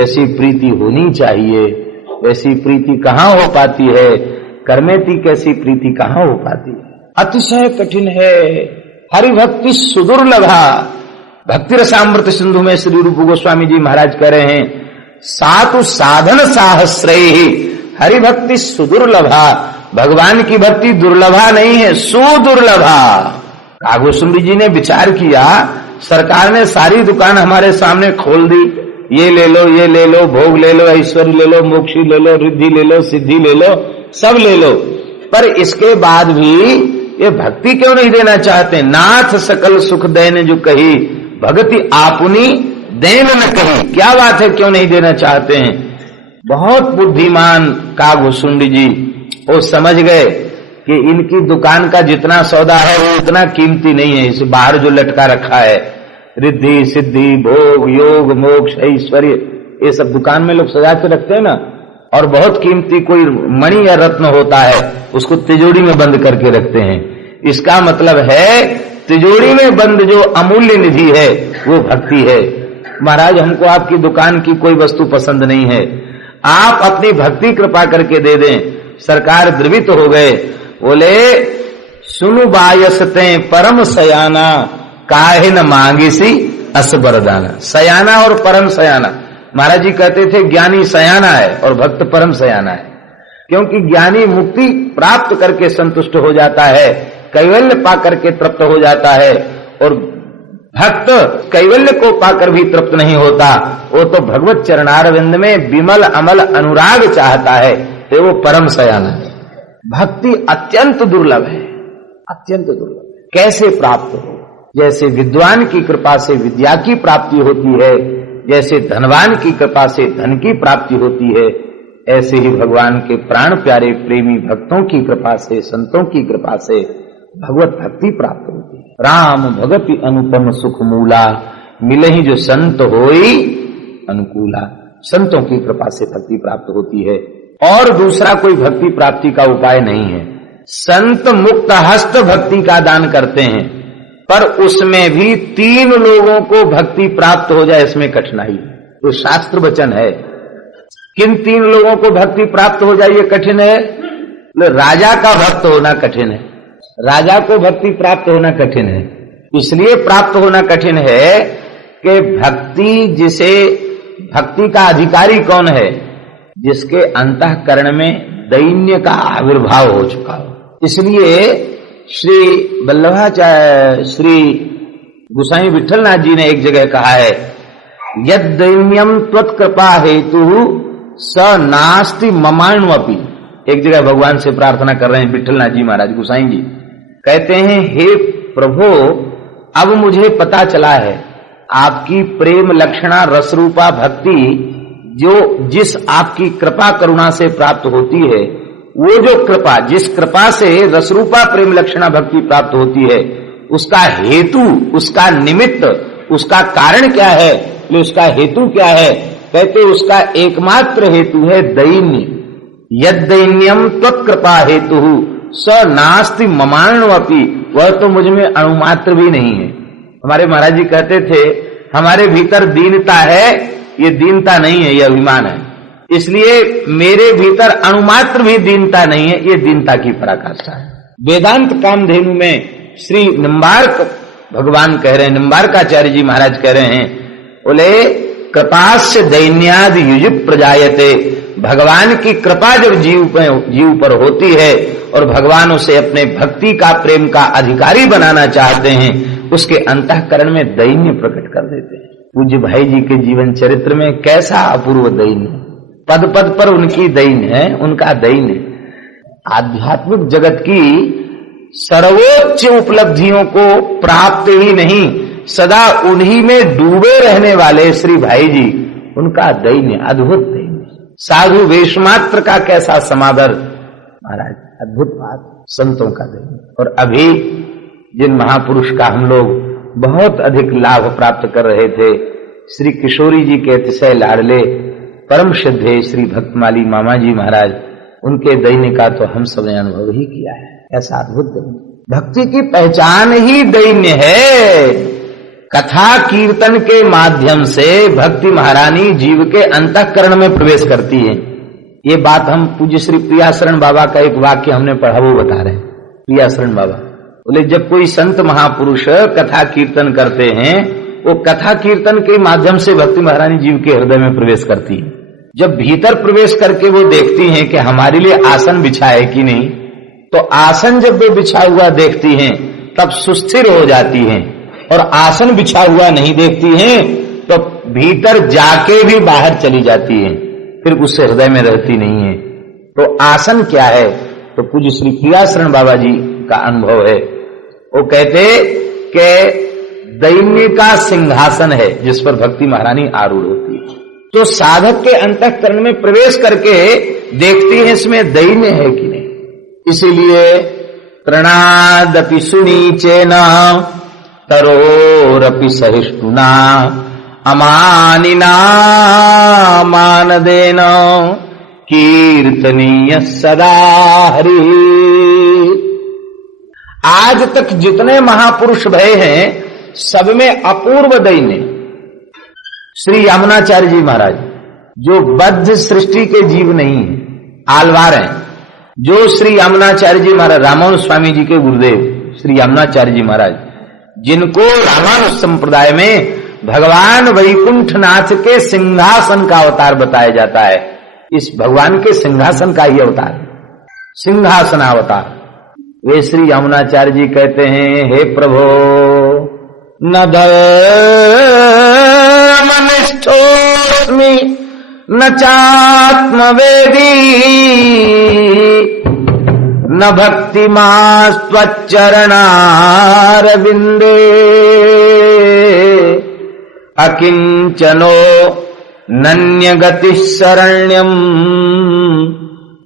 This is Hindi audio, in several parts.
ऐसी प्रीति होनी चाहिए, ऐसी प्रीति कहाँ हो पाती है, कर्मेति कैसी प्रीति कहाँ हो पाती है, अतिशय कठिन है। हरिभक्ति सुदुर्लभा। भक्ति रसामृत सिंधु में श्री रूप गोस्वामी जी महाराज कह रहे हैं, सातु साधन साहस्रैहि हरिभक्ति सुदुर्लभा। भगवान की भक्ति दुर्लभा नहीं है, सुदुर्लभा। कागोसुंबी जी ने विचार किया, सरकार ने सारी दुकान हमारे सामने खोल दी, ये ले लो, ये ले लो, भोग ले लो, ऐश्वर्य ले लो, मोक्ष ले लो, रिद्धि ले लो, सिद्धि ले लो, सब ले लो, पर इसके बाद भी ये भक्ति क्यों नहीं देना चाहते। नाथ सकल सुख देने जो कही, भक्ति आपुनी देन न कही। क्या बात है, क्यों नहीं देना चाहते हैं। बहुत बुद्धिमान कागभूषुंडी जी वो समझ गए कि इनकी दुकान का जितना सौदा है वो इतना कीमती नहीं है। इसे बाहर जो लटका रखा है, रिद्धि सिद्धि भोग योग मोक्ष ऐश्वर्य, ये सब दुकान में लोग सजा के रखते हैं ना, और बहुत कीमती कोई मणि या रत्न होता है उसको तिजोरी में बंद करके रखते हैं। इसका मतलब है तिजोरी में बंद जो अमूल्य निधि है वो भक्ति है। महाराज हमको आपकी दुकान की कोई वस्तु पसंद नहीं है, आप अपनी भक्ति कृपा करके दे दें। सरकार द्रवित हो गए, बोले सुनु बायसते परम सयाना, काहे न मांगी सी अस बरदाना। सयाना और परम सयाना, महाराज जी कहते थे ज्ञानी सयाना है और भक्त परम सयाना है, क्योंकि ज्ञानी मुक्ति प्राप्त करके संतुष्ट हो जाता है, कैवल्य पाकर के तृप्त हो जाता है, और भक्त कैवल्य को पाकर भी तृप्त नहीं होता, वो तो भगवत चरणारविंद में विमल अमल अनुराग चाहता है, तो वो परम सयाना है। भक्ति अत्यंत दुर्लभ है, अत्यंत दुर्लभ। कैसे प्राप्त हो? जैसे विद्वान की कृपा से विद्या की प्राप्ति होती है, जैसे धनवान की कृपा से धन की प्राप्ति होती है, ऐसे ही भगवान के प्राण प्यारे प्रेमी भक्तों की कृपा से, संतों की कृपा से भगवत भक्ति प्राप्त होती है। राम भगति अनुपम सुख मूला, मिले ही जो संत होई अनुकूला। संतों की कृपा से भक्ति प्राप्त होती है, और दूसरा कोई भक्ति प्राप्ति का उपाय नहीं है। संत मुक्त हस्त भक्ति का दान करते हैं, पर उसमें भी 3 लोगों को भक्ति प्राप्त हो जाए, इसमें कठिनाई है। तो शास्त्र वचन है, किन 3 लोगों को भक्ति प्राप्त हो जाए ये कठिन है। राजा का भक्त होना कठिन है, राजा को भक्ति प्राप्त होना कठिन है। इसलिए प्राप्त होना कठिन है कि भक्ति, जिसे भक्ति का अधिकारी कौन है, जिसके अंतःकरण में दैन्य का आविर्भाव हो चुका हो। इसलिए श्री वल्लभाचार्य श्री गोसाई विठलनाथ जी ने एक जगह कहा है, यद दैन्यम त्वत्कृपा हेतु स नास्ति ममाण्वपि। एक जगह भगवान से प्रार्थना कर रहे हैं विठलनाथ जी महाराज गोसाई जी, कहते हैं हे प्रभु, अब मुझे पता चला है आपकी प्रेम लक्षणा रसरूपा भक्ति जो जिस आपकी कृपा करुणा से प्राप्त होती है, वो जो कृपा, जिस कृपा से रसरूपा प्रेम लक्षणा भक्ति प्राप्त होती है, उसका हेतु, उसका निमित्त, उसका कारण क्या है, उसका हेतु क्या है। कहते उसका एकमात्र हेतु है दैन्य। यद दैन्यम त्वत्कृपा हेतु स नास्ति ममाण्वपि, वह तो मुझ में अणुमात्र भी नहीं है। हमारे महाराज जी कहते थे हमारे भीतर दीनता है, ये दीनता नहीं है, ये अभिमान है। इसलिए मेरे भीतर अणुमात्र भी दीनता नहीं है, ये दीनता की पराकाष्ठा है। वेदांत कामधेनु में श्री निम्बार्क भगवान कह रहे हैं, निम्बार्काचार्य जी महाराज कह रहे हैं, बोले कृपास्य दैन्याद युजुप प्रजायते। भगवान की कृपा जब जीव पर होती है और भगवान उसे अपने भक्ति का प्रेम का अधिकारी बनाना चाहते हैं, उसके अंतःकरण में दैन्य प्रकट कर देते हैं। पूज्य भाई जी के जीवन चरित्र में कैसा अपूर्व दैन्य, पद पद पर उनकी दैन्य है, उनका दैन्य। आध्यात्मिक जगत की सर्वोच्च उपलब्धियों को प्राप्त ही नहीं, सदा उन्हीं में डूबे रहने वाले श्री भाई जी, उनका दैन्य, अद्भुत दैन्य। साधु वेशमात्र का कैसा समादर महाराज, अद्भुत बात, संतों का दैन्य। और अभी जिन महापुरुष का हम लोग बहुत अधिक लाभ प्राप्त कर रहे थे, श्री किशोरी जी के अतिशय लाडले परम श्रद्धेय श्री भक्तमाली मामा जी महाराज, उनके दैन्य का तो हम सब ने अनुभव ही किया है। ऐसा अद्भुत दैन्य, भक्ति की पहचान ही दैन्य है। कथा कीर्तन के माध्यम से भक्ति महारानी जीव के अंतःकरण में प्रवेश करती है। ये बात हम पूज्य श्री प्रियाशरण बाबा का एक वाक्य हमने पढ़ा, वो बता रहे हैं। प्रियाशरण बाबा बोले जब कोई संत महापुरुष कथा कीर्तन करते हैं, वो कथा कीर्तन के माध्यम से भक्ति महारानी जीव के हृदय में प्रवेश करती है। जब भीतर प्रवेश करके वो देखती हैं कि हमारे लिए आसन बिछा है कि नहीं, तो आसन जब वे बिछा हुआ देखती हैं तब सुस्थिर हो जाती हैं, और आसन बिछा हुआ नहीं देखती हैं तो भीतर जाके भी बाहर चली जाती हैं, फिर उससे हृदय में रहती नहीं है। तो आसन क्या है? तो पूज्य श्री प्रियाशरण बाबा जी का अनुभव है। वो कहते कि दैन्य का सिंहासन है जिस पर भक्ति महारानी आरूढ़ होती है। तो साधक के अंतःकरण में प्रवेश करके देखती है इसमें दैन्य है कि नहीं। इसीलिए प्रणादपि सुनीचेना तरोरपि सहिष्णुना अमानिना मानदेन कीर्तनीय सदा हरि। आज तक जितने महापुरुष भये हैं सब में अपूर्व दैन्य श्री यामुनाचार्य जी महाराज, जो बद्ध सृष्टि के जीव नहीं है, आलवार हैं, जो श्री यामुनाचार्य जी महाराज रामानुज स्वामी जी के गुरुदेव श्री यामुनाचार्य जी महाराज, जिनको रामानुज संप्रदाय में भगवान वैकुंठनाथ के सिंहासन का अवतार बताया जाता है। इस भगवान के सिंहासन का ही अवतार, सिंहासनावतार। वे श्री यामुनाचार्य जी कहते हैं, हे प्रभो न धर्मनिष्ठोऽस्मि न चात्मवेदी न भक्तिमास्त्वच्चरणारविन्दे अकिंचनो नन्यगतिः शरण्यम्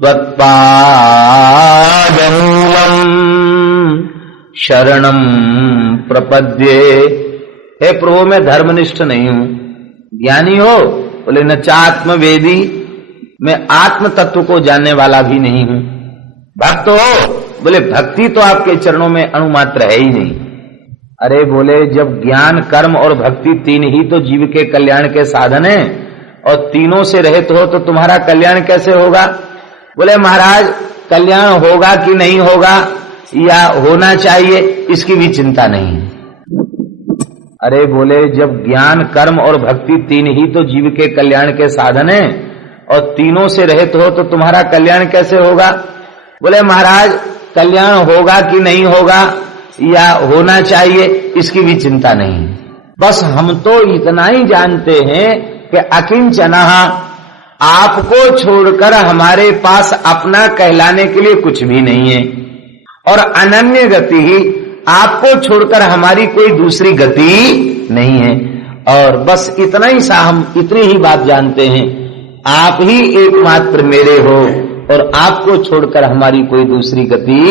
त्वत्पादमूलम् शरणम् प्रपद्ये। हे प्रभु मैं धर्मनिष्ठ नहीं हूं, ज्ञानी हो बोले न चात्मवेदी, मैं आत्म तत्व को जानने वाला भी नहीं हूं। भक्त हो बोले भक्ति तो आपके चरणों में अणुमात्र है ही नहीं। अरे बोले जब ज्ञान कर्म और भक्ति तीन ही तो जीव के कल्याण के साधन हैं, और तीनों से रहित हो तो तुम्हारा कल्याण कैसे होगा? बोले महाराज कल्याण होगा कि नहीं होगा या होना चाहिए इसकी भी चिंता नहीं। अरे बोले जब ज्ञान कर्म और भक्ति तीन ही तो जीव के कल्याण के साधन हैं, और तीनों से रहित हो तो तुम्हारा कल्याण कैसे होगा? बोले महाराज कल्याण होगा कि नहीं होगा या होना चाहिए इसकी भी चिंता नहीं। बस हम तो इतना ही जानते हैं कि अकिंचनः, आपको छोड़कर हमारे पास अपना कहलाने के लिए कुछ भी नहीं है, और अनन्य गति ही, आपको छोड़कर हमारी कोई दूसरी गति नहीं है। और बस इतना ही सा हम इतनी ही बात जानते हैं, आप ही एकमात्र मेरे हो और आपको छोड़कर हमारी कोई दूसरी गति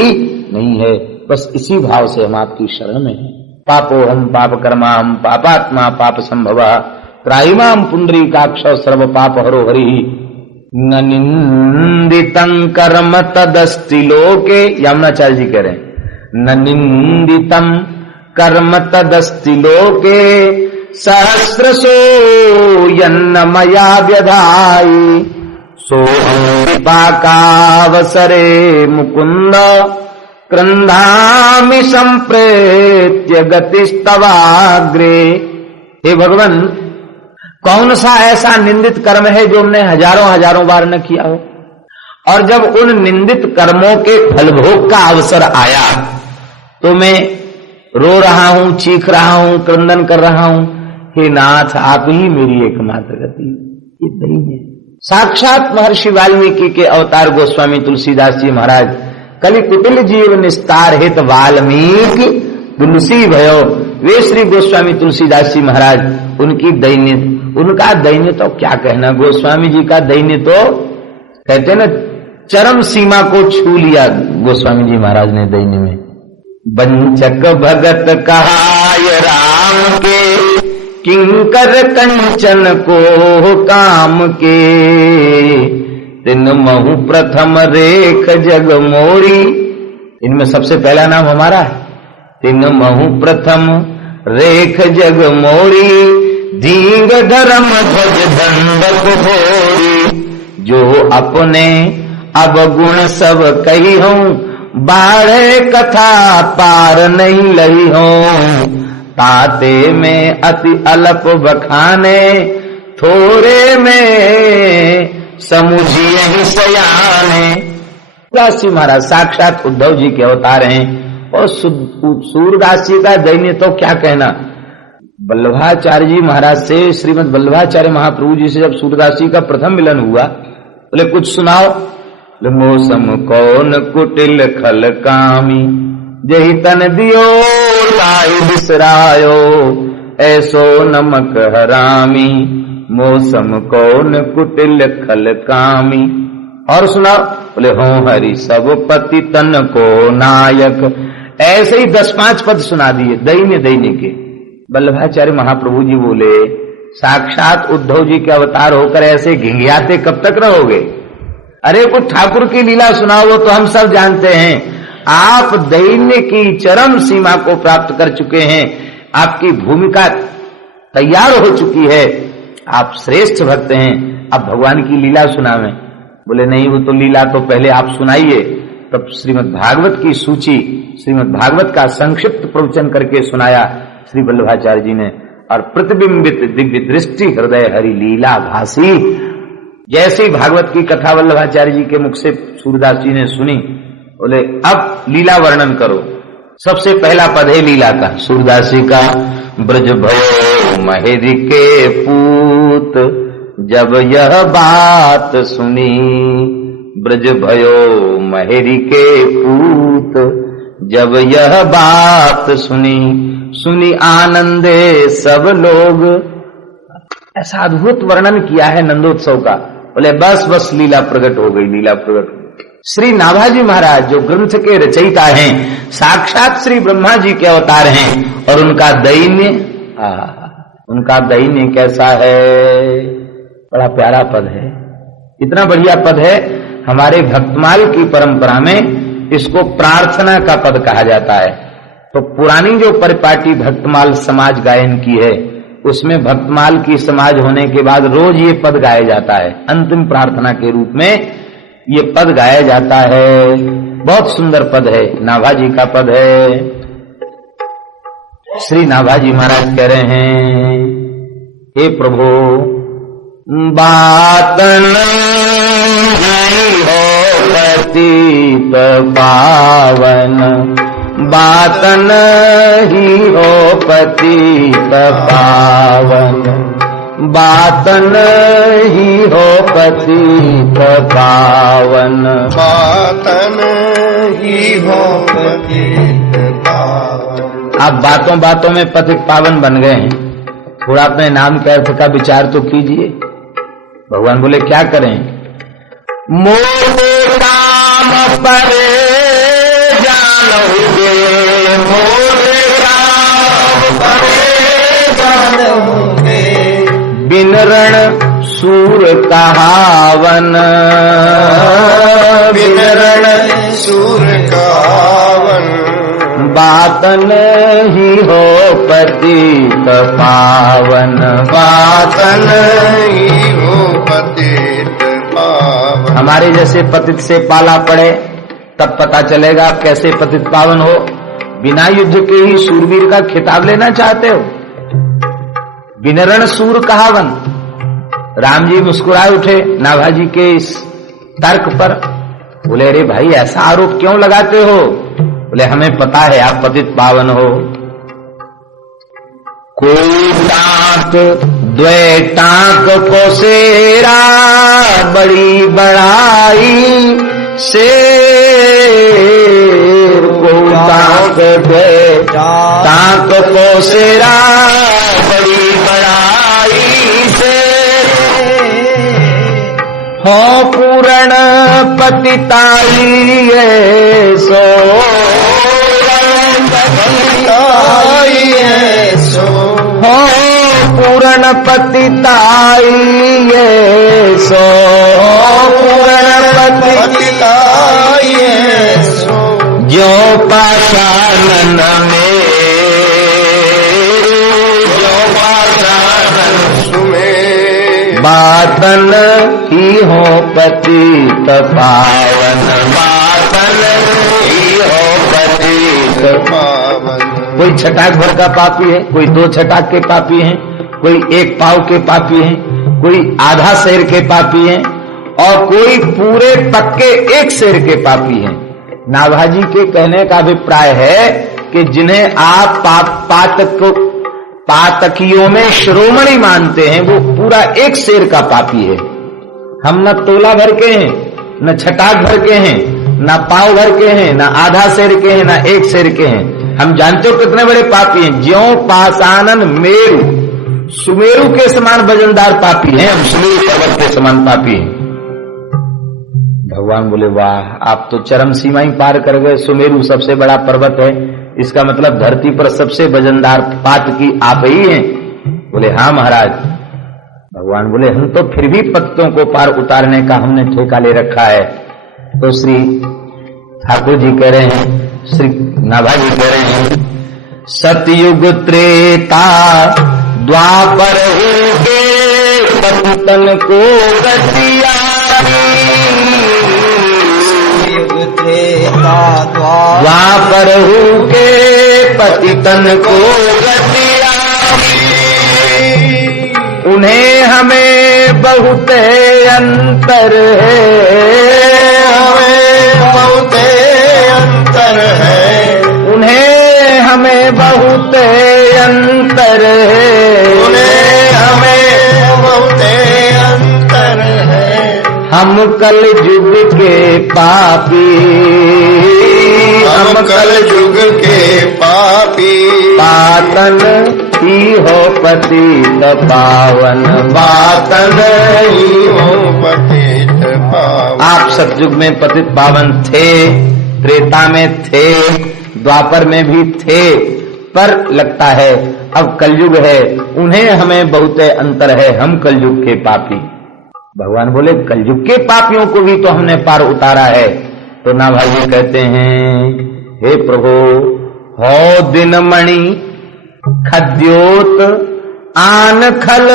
नहीं है। बस इसी भाव से हम आपकी शरण में हैं। पापो हम पाप कर्मा हम पापात्मा पाप संभव त्राहिमाम पुंडरीकाक्ष सर्व पाप हरो हरि न निंदितं कर्म तदस्ति लोके। यामुनाचार्य जी कह रहे हैं न निंदितं कर्म तदस्ति लोके सहस्रशो यन्न मया व्यधायि सोऽहं पाकावसरे मुकुंद क्रंधामि संप्रेत्य गतिस्तवाग्रे। हे भगवान कौन सा ऐसा निंदित कर्म है जो हमने हजारों हजारों बार न किया हो, और जब उन निंदित कर्मों के फलभोग का अवसर आया तो मैं रो रहा हूं, चीख रहा हूं, क्रंदन कर रहा हूं। हे नाथ आप ही मेरी एकमात्र गति। ये नहीं है। साक्षात महर्षि वाल्मीकि के अवतार गोस्वामी तुलसीदास जी महाराज कलि कुटिल जीव निस्तार हित वाल्मीकि तुलसी भयो। वे श्री गोस्वामी तुलसीदास जी महाराज उनका दैन्य तो क्या कहना। गोस्वामी जी का दैन्य तो कहते ना चरम सीमा को छू लिया गोस्वामी जी महाराज ने दैन्य में। बंचक भगत कहाय राम के किंकर कंचन को काम के तिन महु प्रथम रेख जग मोरी। इनमें सबसे पहला नाम हमारा है। तिन महु प्रथम रेख जग मोरी, दींग धर्म ध्वज दंडक भोरी। जो अपने अब गुण सब कही हूँ, बाढ़े कथा पार नहीं लही हूँ। ताते में अति अलप बखाने, थोड़े में समुझिए ही सयाने। सूरदास जी महाराज साक्षात उद्धव जी के अवतार हैं और सूरदास जी का दैन्य तो क्या कहना। वल्लभाचार्य जी महाराज से, श्रीमद वल्लभाचार्य महाप्रभु जी से जब सूरदास जी का प्रथम मिलन हुआ, बोले कुछ सुनाओ। मौसम कौन कुटिल खल कामी, जही तन दियो लाई बिसरायो, ऐसो नमक हरामी। मौसम कौन कुटिल खल कामी। और सुनाओ। बोले हो हरि सब पति तन को नायक। ऐसे ही 10-5 पद सुना दिए दैन्य दैन्य के। वल्लभाचार्य महाप्रभु जी बोले साक्षात उद्धव जी के अवतार होकर ऐसे घिंघियाते कब तक रहोगे? अरे कुछ ठाकुर की लीला सुनाओ, वो तो हम सब जानते हैं। आप दैन्य की चरम सीमा को प्राप्त कर चुके हैं, आपकी भूमिका तैयार हो चुकी है, आप श्रेष्ठ भक्त हैं, अब भगवान की लीला सुनावें। बोले नहीं, वो तो लीला तो पहले आप सुनाइए। तब श्रीमद् भागवत की सूची, श्रीमद् भागवत का संक्षिप्त प्रवचन करके सुनाया श्री वल्लभाचार्य जी ने। और प्रतिबिंबित दिव्य दृष्टि हृदय हरि लीला भासी। जैसे ही भागवत की कथा वल्लभाचार्य जी के मुख से सूरदास जी ने सुनी, बोले अब लीला वर्णन करो। सबसे पहला पद है लीला का, सूरदास जी का। ब्रज भयो महेरि के पूत, जब यह बात सुनी। ब्रज भयो महेरि के पूत, जब यह बात सुनी। सुनी आनंदे सब लोग। ऐसा अद्भुत वर्णन किया है नंदोत्सव का। बोले बस बस लीला प्रकट हो गई, लीला प्रकट हो गई। श्री नाभाजी महाराज जो ग्रंथ के रचयिता हैं, साक्षात श्री ब्रह्मा जी के अवतार हैं, और उनका दैन्य कैसा है। बड़ा प्यारा पद है, इतना बढ़िया पद है। हमारे भक्तमाल की परंपरा में इसको प्रार्थना का पद कहा जाता है। तो पुरानी जो परिपाटी भक्तमाल समाज गायन की है, उसमें भक्तमाल की समाज होने के बाद रोज ये पद गाया जाता है। अंतिम प्रार्थना के रूप में ये पद गाया जाता है। बहुत सुंदर पद है, नाभाजी का पद है। श्री नाभाजी महाराज कह रहे हैं, हे प्रभु बात नहीं हो पतित पावन, बात नहीं हो पतित पावन, बात नहीं हो पतित पावन, बात नहीं हो पतित पावन। आप बातों बातों में पतित पावन बन गए हैं। थोड़ा अपने नाम के अर्थ का विचार तो कीजिए। भगवान बोले क्या करें। मोरे राम परे जानोगे, मोरे राम परे जानोगे, बिन रण सूर कहावन, बिन रण सूर कहावन, बात नहीं हो पतित पावन, बात नहीं हो पतित पावन। हमारे जैसे पतित से पाला पड़े तब पता चलेगा कैसे पतित पावन हो। बिना युद्ध के ही सूरवीर का खिताब लेना चाहते हो। बिन रण सूर कहावन। राम जी मुस्कुराए उठे नाभाजी के इस तर्क पर। बोले अरे भाई ऐसा आरोप क्यों लगाते हो। बोले हमें पता है आप पतित पावन हो। कोई टाक द्वे टाक को सेरा, बड़ी बड़ाई से को टाक द्वे टाक को सेरा, बड़ी बड़ाई से हो पूर्ण पतिताई सो, हो पूर्ण पतिताई सो, पूर्ण पतिताई सो, जो पाषाण में बातन ही हो पतित पावन, बातन ही हो पतित पावन। कोई छटाक भर का पापी है, कोई 2 छटाक के पापी हैं, कोई 1 पाव के पापी हैं, कोई आधा सेर के पापी हैं और कोई पूरे पक्के 1 सेर के पापी हैं। नाभाजी के कहने का अभिप्राय है कि जिन्हें आप पातकियों में शिरोमणि मानते हैं वो पूरा 1 सेर का पापी है। हम न तोला भर के हैं, न छटाक भर के हैं, न पाव भर के हैं, न आधा सेर के हैं, न 1 सेर के हैं। हम जानते हो कितने बड़े पापी हैं। ज्यों पाषाणन मेरु, सुमेरु के समान वजनदार पापी हैं हम, सुमेरु पर्वत के समान पापी हैं। भगवान बोले वाह, आप तो चरम सीमा ही पार कर गए। सुमेरु सबसे बड़ा पर्वत है, इसका मतलब धरती पर सबसे वजनदार पातकी आप ही हैं। बोले हाँ महाराज। भगवान बोले हम तो फिर भी पत्तों को पार उतारने का हमने ठेका ले रखा है। तो श्री ठाकुर जी कह रहे हैं, श्री नाभाजी कह रहे हैं, सतयुग त्रेता द्वापर के पतितन को गतिया, द्वापर के पतितन को गतिया, उन्हें हमें बहुत अंतर है, हमें बहुत अंतर है, उन्हें हमें बहुत अंतर है, उन्हें हमें बहुत अंतर है। हम कल युग के पापी, हम कल युग के पापी, पातन ही हो पतित पावन, बातन ही हो पतित पावन। आप सतयुग में पतित पावन थे, त्रेता में थे, द्वापर में भी थे, पर लगता है अब कलयुग है, उन्हें हमें बहुत अंतर है, हम कलयुग के पापी। भगवान बोले कलयुग के पापियों को भी तो हमने पार उतारा है। तो नाभाजी कहते हैं, हे प्रभु हो दिन मणि खद्योत आन खल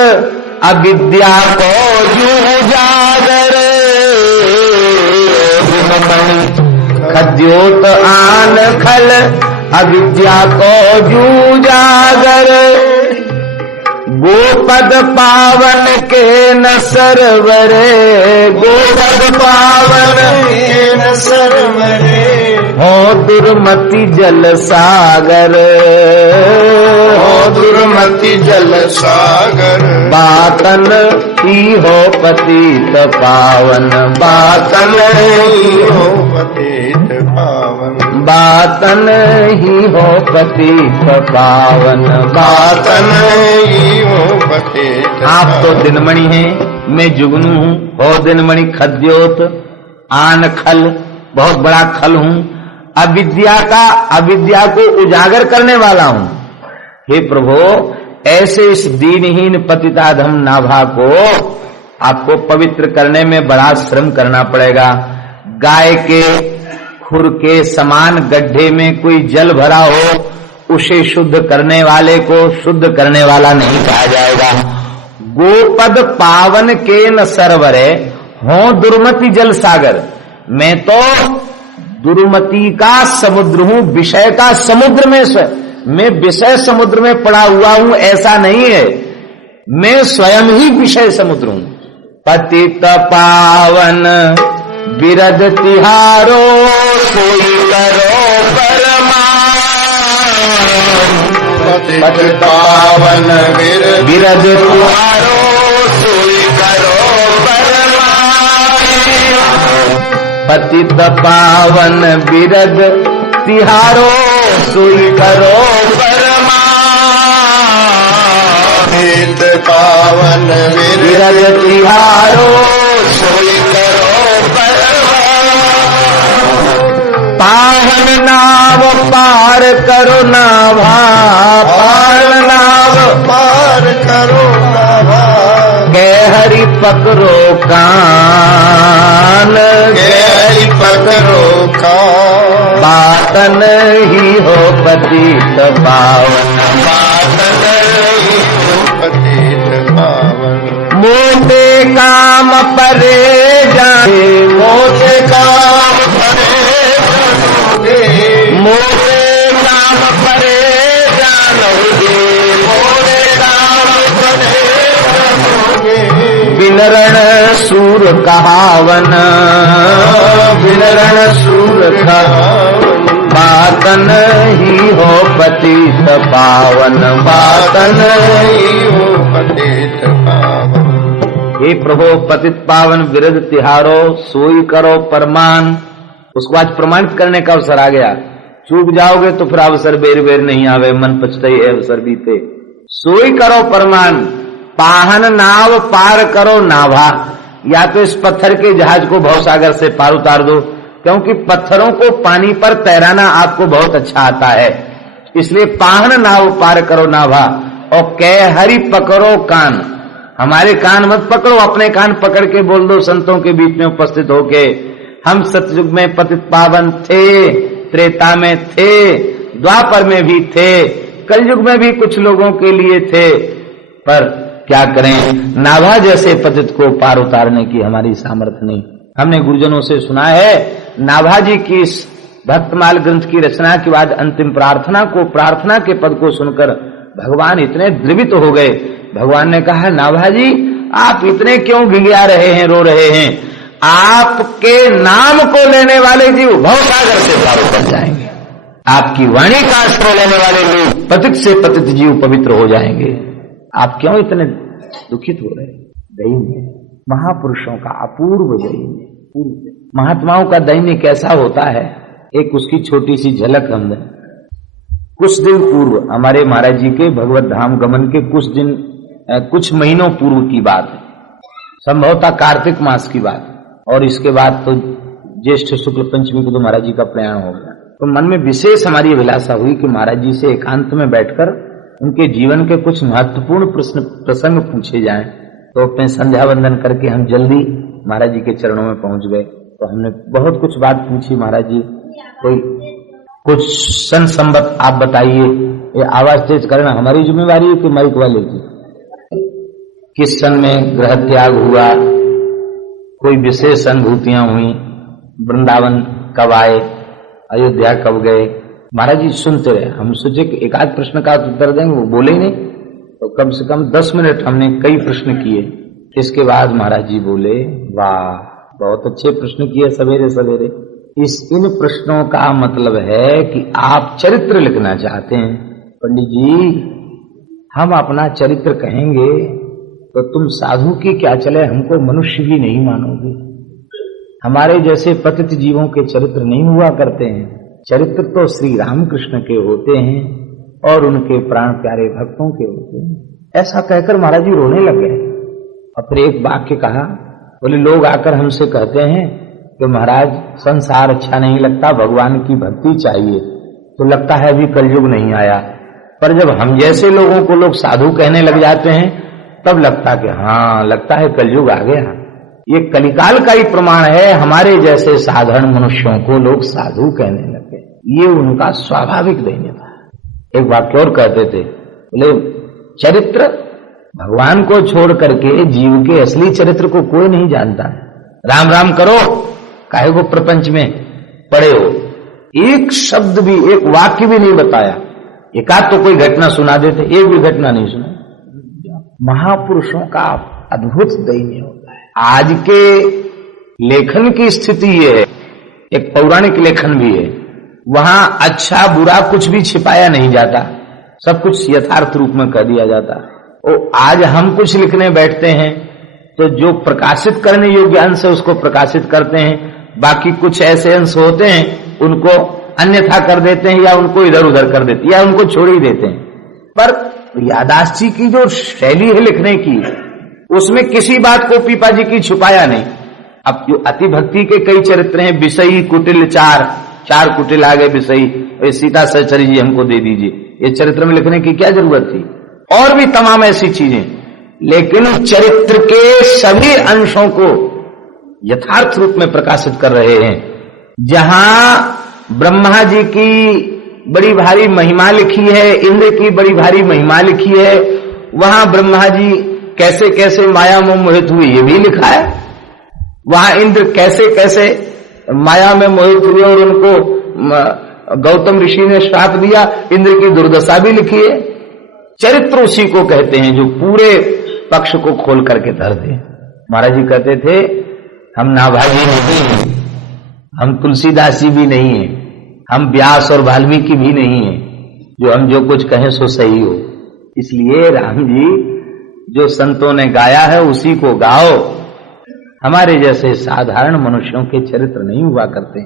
अविद्या को उजागर, दिन मणि खद्योत आन खल अविद्या को उजागर, गोपद पावन के न सरवरे, गोपद पावन के न सरवरे, हो दुर्मति जल सागर, हो दुर्मति जल सागर, बातन ही हो पतित पावन, बातन ही हो पतित पावन, बातन ही हो पतित पावन, बातन ही हो पतित। आप तो दिनमणि हैं, मैं जुगनू हूँ। हो दिनमणि खद्योत आन खल, बहुत बड़ा खल हूँ। अविद्या को उजागर करने वाला हूँ। हे प्रभु, ऐसे इस दीनहीन पतिताधम नाभा को आपको पवित्र करने में बड़ा श्रम करना पड़ेगा। गाय के खुर के समान गड्ढे में कोई जल भरा हो, उसे शुद्ध करने वाले को शुद्ध करने वाला नहीं कहा जाएगा। गोपद पावन के न सरवरे, हो दुर्मति जल सागर, मैं तो दुर्मति का समुद्र हूं, विषय का समुद्र में मैं विषय समुद्र में पड़ा हुआ हूं, ऐसा नहीं है। मैं स्वयं ही विषय समुद्र हूं। पतित पावन बिरद तिहारो, कोई करो परमान, पतित पावन बिरद तिहारो, कोई करो परमान, पतित पावन बिरद तिहारो, सोई करो परमान, पतित पावन बिरद तिहारो, सोई करो पावन नाव पार करो नाभा, पावन नाव पार करो नाभा, के हरि पकड़ो कान, के हरि पकड़ो कान, बातन ही हो पतित पावन, बातन ही हो पतित पावन, मोटे काम परे जाने, मोरे काम परे जानोगे, मोरे काम परे जानोगे, मोरे काम परे जानोगे, बिन रण सूर कहावन, बिन रण सूर कहावन, बातन ही हो पतित पावन, बातन ही हो पतित पावन। हे प्रभु पतित पावन विरध तिहारो, सोई करो परमान। उसको आज प्रमाणित करने का अवसर आ गया। चूक जाओगे तो फिर अवसर बेर बेर नहीं आवे, मन पछताई है अवसर बीते। सोई करो परमान, पाहन नाव पार करो नाभा। या तो इस पत्थर के जहाज को भवसागर से पार उतार दो, क्योंकि पत्थरों को पानी पर तैराना आपको बहुत अच्छा आता है, इसलिए पाहन नाव पार करो नाभा। और कह हरि पकड़ो कान, हमारे कान मत पकड़ो, अपने कान पकड़ के बोल दो संतों के बीच में उपस्थित होके, हम सतयुग में पतित पावन थे, त्रेता में थे, द्वापर में भी थे, कलयुग में भी कुछ लोगों के लिए थे, पर क्या करें, नाभा जैसे पतित को पार उतारने की हमारी सामर्थ्य नहीं। हमने गुरुजनों से सुना है, नाभा जी की इस भक्तमाल ग्रंथ की रचना के बाद अंतिम प्रार्थना के पद को सुनकर भगवान इतने द्रवित हो गए। भगवान ने कहा, नाभा जी आप इतने क्यों गिंगिया रहे हैं, रो रहे हैं? आपके नाम को लेने वाले जीव भवसागर से पार उतर जाएंगे, आपकी वाणी का आश्रय लेने वाले लोग पतित से पतित जीव पवित्र हो जाएंगे। आप क्यों इतने दुखित हो रहे हैं? दैन्य महापुरुषों का अपूर्व दैन्य, महात्माओं का दैन्य कैसा होता है, एक उसकी छोटी सी झलक हमने कुछ दिन पूर्व, हमारे महाराज जी के भगवत धाम गमन के कुछ महीनों पूर्व की बात है, संभवतः कार्तिक मास की बात। और इसके बाद तो ज्येष्ठ शुक्ल पंचमी को तो महाराज जी का प्रयाण हो गया। तो मन में विशेष हमारी अभिलाषा हुई कि महाराज जी से एकांत में बैठकर उनके जीवन के कुछ महत्वपूर्ण प्रसंग पूछे जाएं। तो अपने संध्या वंदन करके हम जल्दी महाराज जी के चरणों में पहुंच गए। तो हमने बहुत कुछ बात पूछी, महाराज जी कोई कुछ सन संबत आप बताइए, ये आवाज तेज करना हमारी जिम्मेवारी है कि माइक वाले की? किस सन में ग्रह त्याग हुआ, कोई विशेष अनुभूतियां हुई, वृंदावन कब आए, अयोध्या कब गए? महाराज जी सुनते रहे। हम सोचे कि एक आध प्रश्न का उत्तर देंगे, वो बोले ही नहीं। तो कम से कम 10 मिनट हमने कई प्रश्न किए। इसके बाद महाराज जी बोले, वाह बहुत अच्छे प्रश्न किए सवेरे सवेरे। इन प्रश्नों का मतलब है कि आप चरित्र लिखना चाहते हैं। पंडित जी हम अपना चरित्र कहेंगे तो तुम साधु की क्या चले, हमको मनुष्य भी नहीं मानोगे। हमारे जैसे पतित जीवों के चरित्र नहीं हुआ करते हैं, चरित्र तो श्री रामकृष्ण के होते हैं और उनके प्राण प्यारे भक्तों के होते हैं। ऐसा कहकर महाराज जी रोने लग गए। और फिर एक वाक्य कहा, बोले लोग आकर हमसे कहते हैं कि महाराज संसार अच्छा नहीं लगता, भगवान की भक्ति चाहिए, तो लगता है अभी कलयुग नहीं आया। पर जब हम जैसे लोगों को लोग साधु कहने लग जाते हैं तब लगता कि हाँ लगता है कलयुग आ गया। ये कलिकाल का ही प्रमाण है, हमारे जैसे साधारण मनुष्यों को लोग साधु कहने लगे, ये उनका स्वाभाविक दैन्य था। एक वाक्य और कहते थे, बोले चरित्र भगवान को छोड़ करके जीव के असली चरित्र को कोई नहीं जानता है। राम राम करो काहे को प्रपंच में पड़े हो, एक शब्द भी एक वाक्य भी नहीं बताया। एकाध तो कोई घटना सुना देते, एक भी घटना नहीं सुना। महापुरुषों का अद्भुत दैन्य होता है। आज के लेखन की स्थिति ये है, एक पौराणिक लेखन भी है, वहां अच्छा बुरा कुछ भी छिपाया नहीं जाता, सब कुछ यथार्थ रूप में कह दिया जाता। और आज हम कुछ लिखने बैठते हैं तो जो प्रकाशित करने योग्य अंश है उसको प्रकाशित करते हैं, बाकी कुछ ऐसे अंश होते हैं उनको अन्यथा कर देते हैं या उनको इधर उधर कर देते हैं या उनको छोड़ ही देते हैं। पर यादाश्त जी की जो शैली है लिखने की, उसमें किसी बात को पीपा जी की छुपाया नहीं। अब जो अति भक्ति के कई चरित्र हैं, विषयी कुटिल चार कुटिल आ गए विषयी, सीता सहचरी जी हमको दे दीजिए, ये चरित्र में लिखने की क्या जरूरत थी? और भी तमाम ऐसी चीजें, लेकिन चरित्र के सभी अंशों को यथार्थ रूप में प्रकाशित कर रहे हैं। जहां ब्रह्मा जी की बड़ी भारी महिमा लिखी है, इंद्र की बड़ी भारी महिमा लिखी है, वहां ब्रह्मा जी कैसे कैसे माया में मोहित हुए ये भी लिखा है। वहां इंद्र कैसे कैसे माया में मोहित हुए और उनको गौतम ऋषि ने श्राप दिया, इंद्र की दुर्दशा भी लिखी है। चरित्र उसी को कहते हैं जो पूरे पक्ष को खोल करके धर दे। महाराज जी कहते थे हम नाभागी नहीं हैं, हम तुलसीदास जी भी नहीं है, हम व्यास और वाल्मीकि भी नहीं है जो हम जो कुछ कहें सो सही हो। इसलिए राम जी जो संतों ने गाया है उसी को गाओ। हमारे जैसे साधारण मनुष्यों के चरित्र नहीं हुआ करते।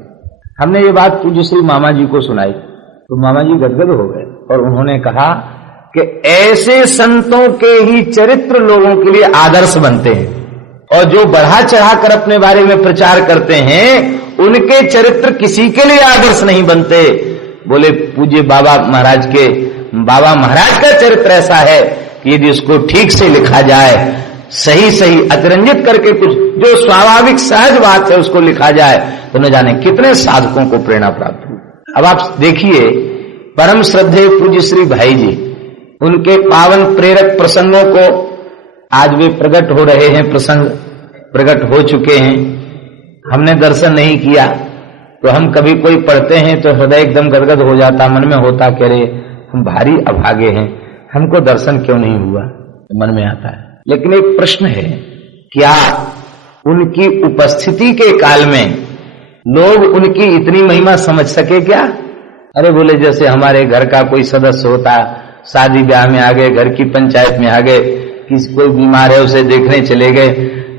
हमने ये बात पूज्य श्री मामा जी को सुनाई तो मामा जी गदगद हो गए और उन्होंने कहा कि ऐसे संतों के ही चरित्र लोगों के लिए आदर्श बनते हैं और जो बढ़ा चढ़ाकर अपने बारे में प्रचार करते हैं उनके चरित्र किसी के लिए आदर्श नहीं बनते। बोले पूज्य बाबा महाराज का चरित्र ऐसा है कि यदि उसको ठीक से लिखा जाए, सही सही अतिरंजित करके कुछ जो स्वाभाविक सहज बात है उसको लिखा जाए तो न जाने कितने साधकों को प्रेरणा प्राप्त हुई। अब आप देखिए परम श्रद्धेय पूज्य श्री भाई जी, उनके पावन प्रेरक प्रसंगों को आज वे प्रकट हो रहे हैं, प्रसंग प्रकट हो चुके हैं। हमने दर्शन नहीं किया तो हम कभी कोई पढ़ते हैं तो हृदय एकदम गदगद हो जाता, मन में होता कि अरे हम भारी अभागे हैं, हमको दर्शन क्यों नहीं हुआ, तो मन में आता है। लेकिन एक प्रश्न है, क्या उनकी उपस्थिति के काल में लोग उनकी इतनी महिमा समझ सके क्या? अरे बोले जैसे हमारे घर का कोई सदस्य होता, शादी ब्याह में आ गए, घर की पंचायत में आ गए, किसी कोई बीमार है उसे देखने चले गए,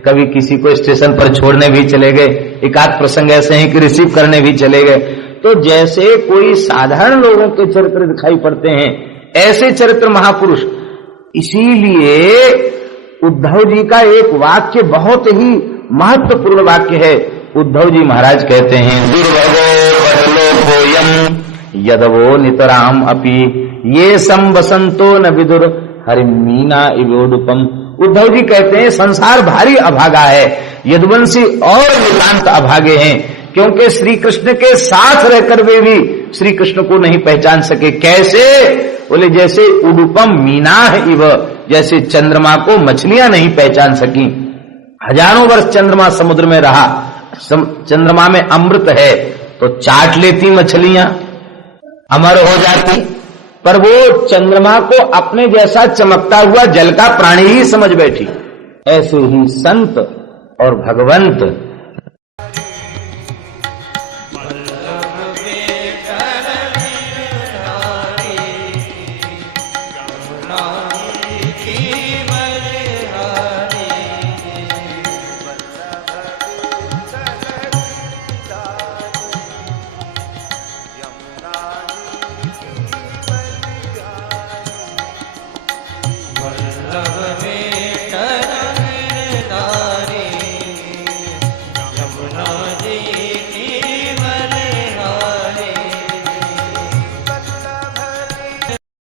कभी किसी को स्टेशन पर छोड़ने भी चले गए, एक आध प्रसंग ऐसे हैं कि रिसीव करने भी चले गए। तो जैसे कोई साधारण लोगों के चरित्र दिखाई पड़ते हैं ऐसे चरित्र महापुरुष। इसीलिए उद्धव जी का एक वाक्य बहुत ही महत्वपूर्ण वाक्य है। उद्धव जी महाराज कहते हैं यदवो नितराम अपि ये संबसंतो न विदुर हरिमीना इवोडुपम। उद्धव जी कहते हैं संसार भारी अभागा है, यदुवंशी और नितांत अभागे हैं, क्योंकि श्री कृष्ण के साथ रहकर वे भी श्री कृष्ण को नहीं पहचान सके। कैसे? बोले जैसे उडुपम मीनाह इव, जैसे चंद्रमा को मछलियां नहीं पहचान सकी। हजारों वर्ष चंद्रमा समुद्र में रहा, चंद्रमा में अमृत है तो चाट लेती मछलियां, अमर हो जाती, पर वो चंद्रमा को अपने जैसा चमकता हुआ जल का प्राणी ही समझ बैठी। ऐसे ही संत और भगवंत